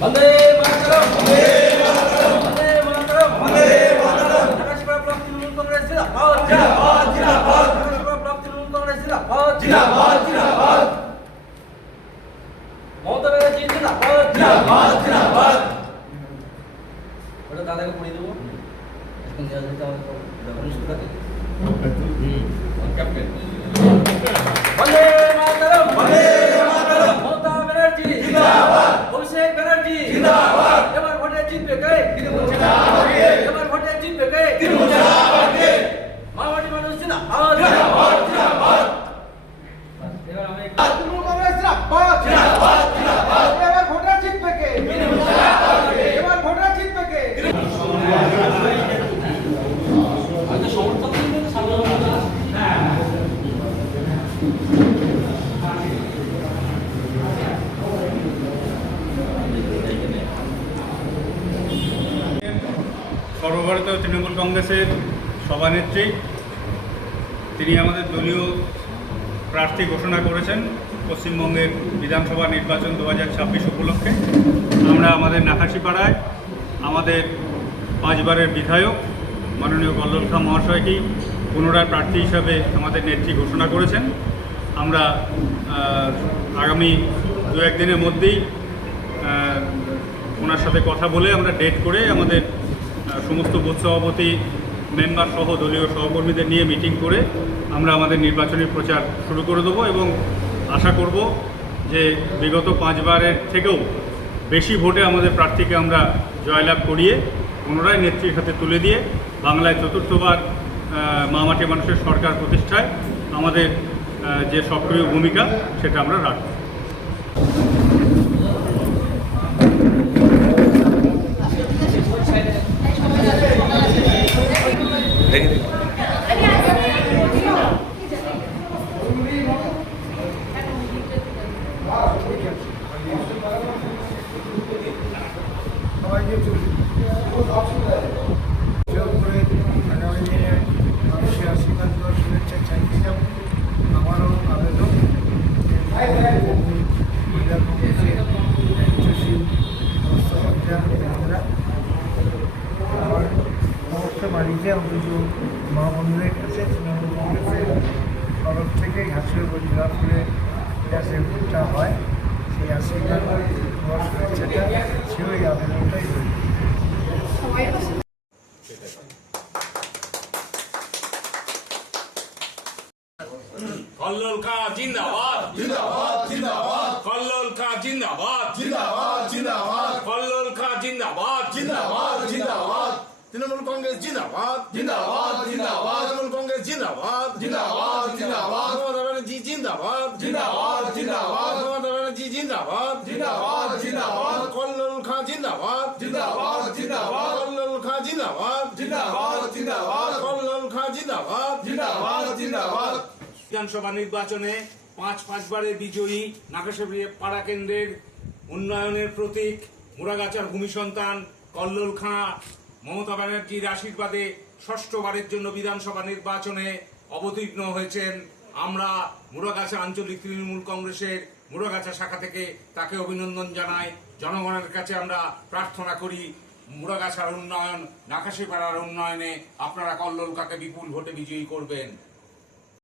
বন্দে মাতরম, বন্দে মাতরম, বন্দে মাতরম, বন্দে মাতরম। Dhaka block Trinamool Congress জিন্দাবাদ, জিন্দাবাদ, জিন্দাবাদ। ঢাকা ব্লক তৃণমূল কংগ্রেস জিন্দাবাদ, জিন্দাবাদ, জিন্দাবাদ। মমতা ব্যানার্জি জিন্দাবাদ, জিন্দাবাদ, জিন্দাবাদ। ওটা দাদাকে পড়িয়ে দেবো এখন দেওয়া যেতে হবে ক্যাপ্টেন। বন্দে মাতরম, বন্দে মাতরম। মমতা ব্যানার্জি জিন্দাবাদ, অভিষেক ব্যানার্জি জিন্দাবাদ। এবার ভোটে জিতবে কে? তৃণমূল জিন্দাবাদ। এবার ভোটে জিতবে কে? তৃণমূল জিন্দাবাদ। মাওবাদী মানুষ জিন্দাবাদ, জিন্দাবাদ, জিন্দাবাদ। এবার আমি তৃণমূল কংগ্রেস জিন্দাবাদ, জিন্দাবাদ, জিন্দাবাদ। এবার ভোটে জিতবে কে? তৃণমূল জিন্দাবাদ। এবার ভোটে জিতবে কে? আজ সমর্থন দিন সাধারণ সর্বভারতীয় তৃণমূল কংগ্রেসের সভানেত্রী, তিনি আমাদের দলীয় প্রার্থী ঘোষণা করেছেন পশ্চিমবঙ্গের বিধানসভা নির্বাচন 2026 উপলক্ষে। আমরা আমাদের নাকাশিপাড়ায় আমাদের 5 বারের বিধায়ক মাননীয় কল্লোল খাঁ মহাশয়কেই পুনরায় প্রার্থী হিসাবে আমাদের নেত্রী ঘোষণা করেছেন। আমরা আগামী 2-1 দিনের মধ্যেই ওনার সাথে কথা বলে আমরা ডেট করে আমাদের সমস্ত বুথ সভাপতি মেম্বার সহ দলীয় সহকর্মীদের নিয়ে মিটিং করে আমরা আমাদের নির্বাচনী প্রচার শুরু করে দেবো এবং আশা করব যে বিগত 5 বারের থেকেও বেশি ভোটে আমাদের প্রার্থীকে আমরা জয়লাভ করিয়ে পুনরায় নেত্রীর হাতে তুলে দিয়ে বাংলায় চতুর্থবার মা মাটি মানুষের সরকার প্রতিষ্ঠায় আমাদের যে সক্রিয় ভূমিকা সেটা আমরা রাখব। মানুষের আশীর্বাদ দেওয়ার শুভেচ্ছা চাইতে যাব। আমারও আবেদন মহিলা কংগ্রেসের দায়িত্বশীল আমার সমস্ত বাড়িতে অভিযোগ মা বন্ধুদের কাছে তৃণমূল কংগ্রেসের তরফ থেকে ঘাসের বলিরাপুরে যে ভোটটা হয় সেই আশীর্বাদ দেওয়ার শুভেচ্ছাটা সেই আবেদনটাই রয়েছে। কল্লোল খাঁ জিন্দাবাদ, জিন্দাবাদ, জিন্দাবাদ। কল্লোল খাঁ জিন্দাবাদ, জিন্দাবাদ, জিন্দাবাদ। কল্লোল খাঁ জিন্দাবাদ, জিন্দাবাদ, জিন্দাবাদ। তৃণমূল কংগ্রেস জিন্দাবাদ, জিন্দাবাদ, জিন্দাবাদ। তৃণমূল কংগ্রেস জিন্দাবাদ, জিন্দাবাদ, জিন্দাবাদ। মমতা ব্যানার্জি জিন্দাবাদ, জিন্দাবাদ, জিন্দাবাদ। মমতা ব্যানার্জি জিন্দাবাদ, জিন্দাবাদ, জিন্দাবাদ। কল্লোল খাঁ জিন্দাবাদ, জিন্দাবাদ, জিন্দাবাদ। কল্লোল খাঁ জিন্দাবাদ, জিন্দাবাদ, জিন্দাবাদ। কল্লোল খাঁ জিন্দাবাদ। জিন্দাবাদ, জিন্দাবাদ। বিধানসভা নির্বাচনে 5 বারের বিজয়ী নাকাশিপাড়া কেন্দ্রের উন্নয়নের প্রতীক মুড়াগাছার ভূমি সন্তান কল্লোল খাঁ মমতা ব্যানার্জির আশীর্বাদে 6ষ্ঠ বারের জন্য বিধানসভা নির্বাচনে অবতীর্ণ হয়েছেন। আমরা মুড়াগাছা আঞ্চলিক তৃণমূল কংগ্রেসের মুড়াগাছা শাখা থেকে তাকে অভিনন্দন জানাই। জনগণের কাছে আমরা প্রার্থনা করি মুড়াগাছার উন্নয়ন, নাকাশিপাড়ার উন্নয়নে আপনারা কল্লোল খাঁকে বিপুল ভোটে বিজয়ী করবেন।